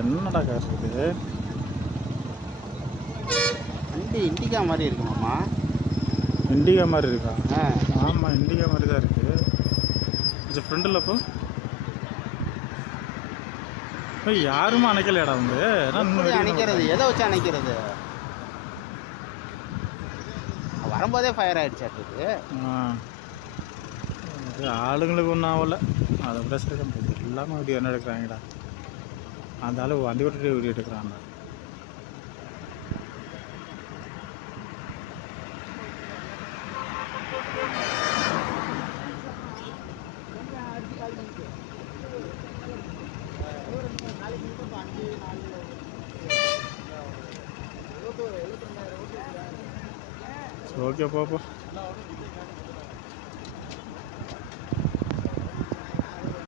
என்னடா கார் இருக்குது? வண்டி இண்டிகா மாதிரி இருக்குமாம்மா. இண்டிகா மாதிரி இருக்கா? ஆமாம், இண்டிகா மாதிரி தான் இருக்குது. கொஞ்சம் ஃப்ரெண்டில் இப்போ யாருமே அணைக்கலையாடா வந்து? அணைக்கிறது எதை வச்சு அணைக்கிறது? வரும்போதே ஃபயர் ஆகிடுச்சாட்டுருக்கு. ஆளுங்களுக்கு ஒன்றும் ஆகலை. அதை விட சரி எல்லாமே வீடியோ என்ன எடுக்கிறாங்கடா. அந்த ஆள் வண்டி விட்டுட்டு வீடியோ எடுக்கிறாங்க. ஓகே, போப்போ.